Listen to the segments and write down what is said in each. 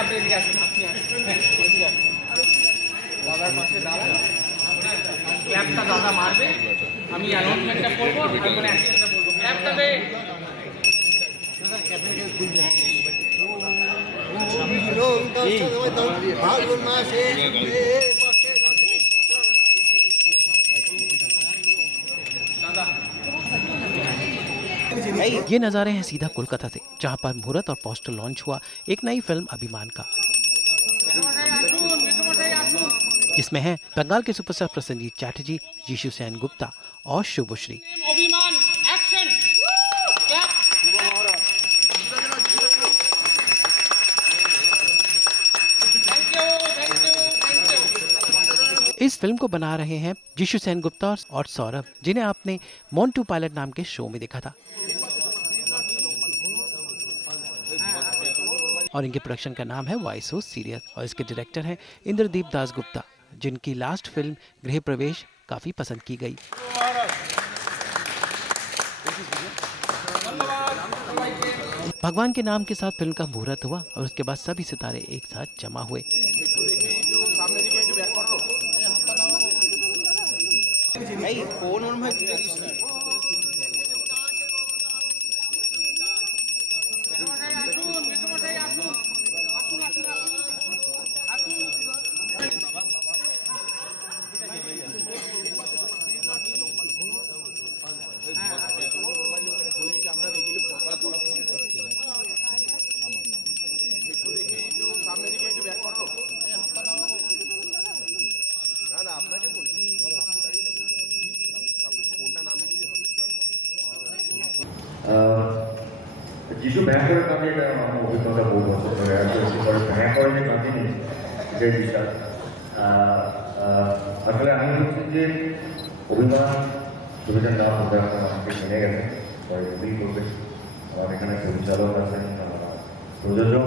আপনি এদিকে আসুন, আপনি আসুন, এদিকে আসুন, দাদার পাশে দাঁড়ান। ক্ল্যাপটা দাদা মারবে, আমি অ্যানাউন্সমেন্টটা করবো, তারপরে অ্যাকশনটা বলবো। ক্ল্যাপটা দে। ये नज़ारे हैं सीधा कोलकाता से, जहां पर मुहूर्त और पोस्टर लॉन्च हुआ एक नई फिल्म अभिमान का, जिसमें हैं बंगाल के सुपरस्टार प्रसन्नजीत चैटर्जी, यीशु सेन गुप्ता और शुभश्री। अभिमान एक्शन। इस फिल्म को बना रहे हैं यीशु सेन गुप्ता और सौरभ, जिन्हें आपने मोंटू पायलट नाम के शो में देखा था, और इनके प्रोडक्शन का नाम है वाई सो सीरियस, और इसके डायरेक्टर हैं इंद्रदीप दास गुप्ता, जिनकी लास्ट फिल्म गृह प्रवेश काफी पसंद की गई। भगवान के नाम के साथ फिल्म का मुहूर्त हुआ और उसके बाद सभी सितारे एक साथ जमा हुए। যিশু ভ্যান করে কাজে এটা আমার অভিজ্ঞতা বহু বছর ধরে ভ্যান করে যে কাজে যে বিষয় আসলে আমি হচ্ছি যে অভিমান ছবিটার নাম আমাকে জেনে গেছে সবাই বলেই করবে। আমার এখানে পরিচালক আছেন, প্রযোজক,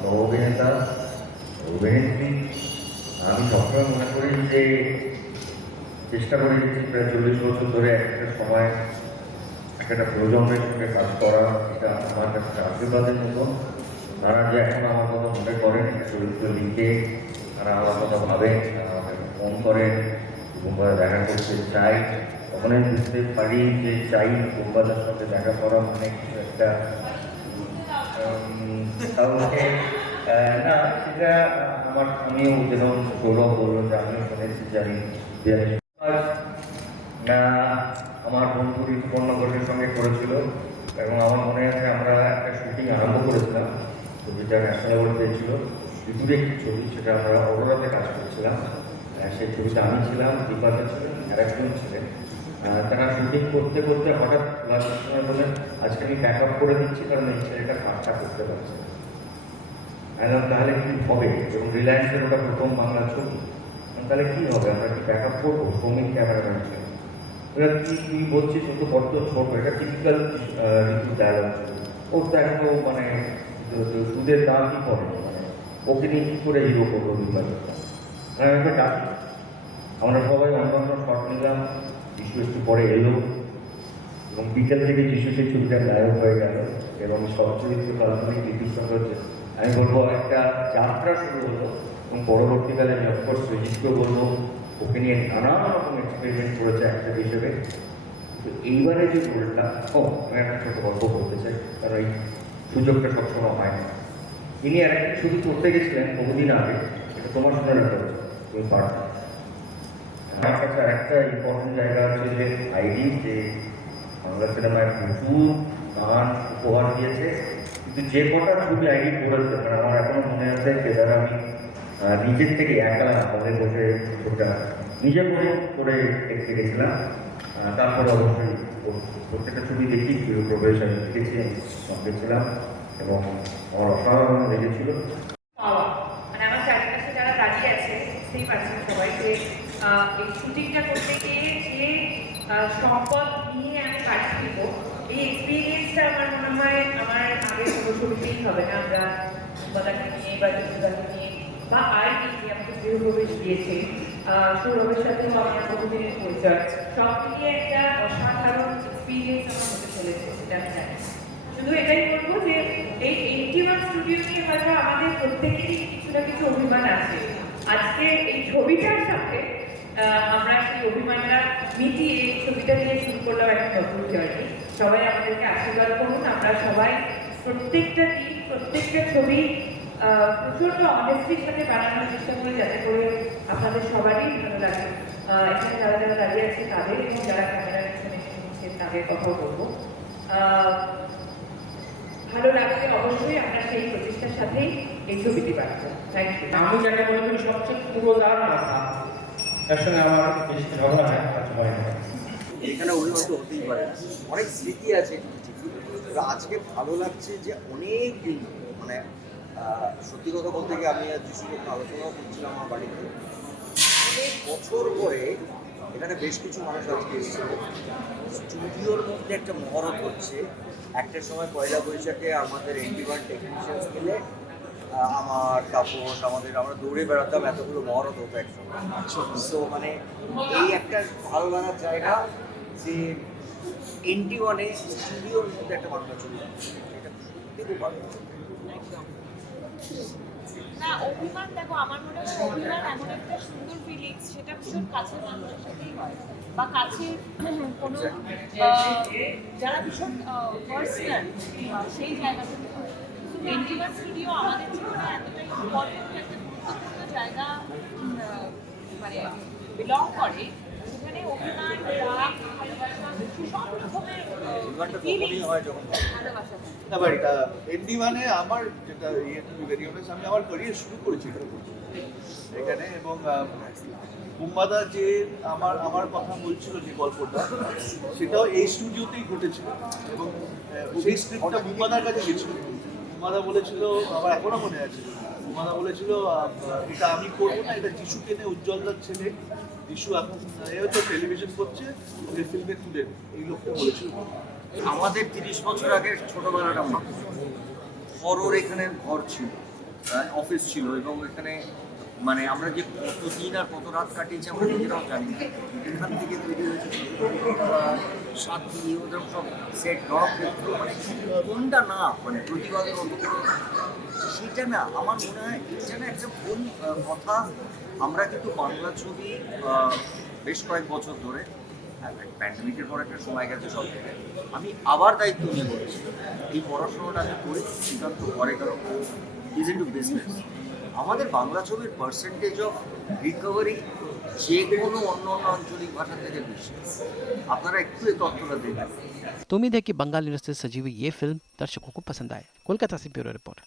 সহ অভিনেতা, অভিনেত্রী। আমি সবসময় মনে করি যে চেষ্টা করে গেছি প্রায় 40 বছর ধরে একটা সময় একটা প্রজন্মের সঙ্গে কাজ করা, এটা আমার কাছে আশীর্বাদের মতো। তারা যে এখন আমার কথা মনে করেন, চরিত্র লিখে তারা আমার কথা ভাবেন, ফোন করেন এবং দেখা করতে চাই, তখন আমি বুঝতে পারি যে চাই বোম্বাদের সঙ্গে দেখা করা মানে কিছু একটা তাহলে না, সেটা আমিও যেমন গৌরব বলল যে আমিও শুনেছি জানি আমার বন্ধু ঋতুপর্ণগরের সঙ্গে করেছিল এবং আমার মনে আছে আমরা একটা শুটিং আরম্ভ করেছিলাম, ছবিটা ন্যাশনাল অ্যাওয়ার্ড পেয়েছিল। ঋতুর একটি ছবি, সেটা আমরা অরোরাতে কাজ করছিলাম। সেই ছবিটা আমি ছিলাম, দীপাতে ছিলেন, আর একজন ছিলেন। তারা শুটিং করতে করতে হঠাৎ লাস্টের সময় বললেন, আজকে আমি ব্যাক আপ করে দিচ্ছি কারণ এই ছেলেটা কাজটা করতে পারছে। তাহলে কি হবে? এবং রিলায়েন্সের ওটা প্রথম বাংলা ছবি, তাহলে কি হবে? আমরা কি ব্যাক আপ করবো? শ্রমিক ক্যামেরাম্যান ছিলেন। এবার কি বলছিস, ও তো বড্ড ছোট, এটা টিপিক্যাল ঋতু ডায়ালগ। ওর তো এখন মানে দুধের দাম কি করে, মানে ওকে নিয়ে কী করে হিরো করবো বিভাগটা। একটা ডাকি, আমরা সবাই অন্যান্য শট নিলাম। যিশু একটু পরে এলো এবং বিকেল থেকে যিশু সেই ছবিটা গায়ক হয়ে গেল এবং সব চরিত্র কাল্পনিক ঋতুর সঙ্গে হচ্ছে আমি বলবো একটা যাত্রা শুরু হলো। এবং পরবর্তীকালে আমি অফকোর্স সৃজিতকেও বলবো, ওকে নিয়ে নানান রকম এক্সপেরিমেন্ট করেছে একটা হিসেবে। তো এইবারে যে রোলটা, আমি একটা ছোটো গল্প বলতে চাই, কারণ এই সুযোগটা সবসময় হয় না। ইনি আর একটা ছবি করতে গেছিলেন বহুদিন আগে, এটা তোমার শুনে রাখা হচ্ছে, তুমি পারো। আমার কাছে একটা ইম্পর্টেন্ট জায়গা আছে যে আইডি, যে বাংলা সিনেমায় প্রচুর গান উপহার দিয়েছে, কিন্তু যে কটা ছবি আইডি করেছে, মানে আমার এখনো মনে আছে সেটা আমি নিজের থেকে একা আমাদের বসে ছবিটা নিজে করে দেখতে গেছিলাম। তারপরে অবশ্যই প্রত্যেকটা ছবি দেখি প্রবেশ আমি দেখেছি, সঙ্গে ছিলাম এবং আমার অসাধারণ লেগেছিল। মানে আমার চারিপাশে যারা দাঁড়িয়ে আছে বুঝতেই পারছেন সবাই যে এই শুটিংটা করতে গিয়ে যে সম্পদ নিয়ে আমি কাজ দিব, এই এক্সপিরিয়েন্সটা আমার মনে হয় আমার আগের কোনো ছবিতেই হবে না। আমরা বলাকে নিয়ে বা যুগাকে নিয়ে বা আর কি আমাকে গৃহপ্রবেশ দিয়েছে, সৌরভের সাথেও আমার বহুদিনের পরিচয়, সব মিলিয়ে একটা অসাধারণ এক্সপিরিয়েন্স আমার হতে চলেছে, সেটা আমি জানি। শুধু এটাই বলবো যে এই 81 স্টুডিও নিয়ে হয়তো আমাদের প্রত্যেকেরই কিছু না কিছু অভিমান আছে। আজকে এই ছবিটার সাথে আমরা সেই অভিমানটা মিটিয়ে এই ছবিটা নিয়ে শুরু করলাম একটা নতুন জার্নি। সবাই আমাদেরকে আশীর্বাদ করুন। আমরা সবাই প্রত্যেকটা টিম, প্রত্যেকটা ছবি প্রচন্ড অনেস্টির সাথে বানানোর চেষ্টা করি, যাতে করে আপনাদের সবারই ভালো লাগে। এখানে যারা যারা দাঁড়িয়ে আছে তাদের এবং যারা ক্যামেরার পিছনে শুনছেন তাদের কথাও বলবো। ভালো লাগছে অবশ্যই, আমরা সেই প্রচেষ্টার সাথেই এই ছবিটি বানাবো। Thank you. আমি যাকে মনে করি সবচেয়ে পুরোদার মাথা, তার সঙ্গে আমার বেশি ঝগড়া হয় না, হয় না। এখানে অভিমান তো হতেই পারে, অনেক স্মৃতি আছে ঠিকই। তো আজকে ভালো লাগছে যে অনেক দিন, মানে সত্যি কথা বলতে গিয়ে আমি আর যিশুর একটা আলোচনাও করছিলাম আমার বাড়িতে, অনেক বছর পরে এখানে বেশ কিছু মানুষ আজকে এসেছিল। স্টুডিওর মধ্যে একটা মহরত হচ্ছে। একটার সময় পয়লা বৈশাখে আমাদের এন্টিভার টেকনিশিয়ানস মিলে আমার তাপস আমরা দৌড়ে বেড়াতাম, এতগুলো মহরত হতো একসঙ্গে। তো মানে এই একটা ভালো লাগার জায়গা যে এন্টি-ওয়ানে স্টুডিওর মধ্যে একটা বাংলা ছবি, এটা সত্যি খুব ভালো। না, অভিমান দেখো, আমার মনে হয় অভিমান এমন একটা সুন্দর ফিলিংস, সেটা ভীষণ কাছের মানুষের সাথেই হয়, বা কাছে কোনো যারা ভীষণ পার্সোনাল সেই জায়গা থেকে হয়। এন্টিভার স্টুডিও আমাদের জীবনে এতটাই ইম্পর্টেন্ট একটা গুরুত্বপূর্ণ জায়গা মানে বিলং করে, সেখানে অভিমান, রাগ, ভালোবাসা, সব রকমের ফিলিংস, ভালোবাসা। এবার এমডি মানে আমার যেটা আমি আমার ক্যারিয়ার শুরু করেছি এখানে, এবং বুম্বাদা যে আমার কথা বলছিল যে গল্পটা, সেটাও এই স্টুডিওতেই ঘটেছিল, এবং সেই স্ক্রিপ্টটা বুম্বাদার কাছে গেছিল। বুম্বাদা বলেছিল, আমার এখনো মনে আছে, বুম্বাদা বলেছিল এটা আমি করবো না, এটা যিশুকে নিয়ে, উজ্জ্বলদার ছেলে যিশু এখন হয়তো টেলিভিশন করছে, ওকে ফিল্মে তুলে, এই লোকটা বলেছিল। আমাদের 30 বছর আগের ছোটবেলাটা মনে হরর এখানে ঘর ছিল, অফিস ছিল, এবং এখানে মানে আমরা যে কত দিন আর কত রাত কাটিয়েছি আমরা নিজেরাও জানি না। এখান থেকে তৈরি হয়েছে সাথী, ওদের সব সেট রণক্ষেত্র, মানে কোনটা না, মানে প্রতিবাদের মতো সেটা না, আমার মনে হয় এটা না একটা ভুল কথা। আমরা কিন্তু বাংলা ছবি বেশ কয়েক বছর ধরে, প্যান্ডেমিকের পর একটা সময় গেছে সব জায়গায়, আমি আবার দায়িত্ব নিয়ে বলেছি এই পড়াশোনাটা আমি করি, সিদ্ধান্ত করে কারণ ইজ ইন টু বিজনেস। আমাদের বাংলা ছবির পার্সেন্টেজ অফ রিকভারি যে কোনো অন্য আঞ্চলিক ভাষা থেকে বেশি। আপনারা একটু এই তথ্যটা দেখবেন। तो उम्मीद है कि बंगाल यूनिवर्सिटी से सजी हुई ये फिल्म दर्शकों को पसंद आए। कोलकाता से ब्यूरो रिपोर्ट।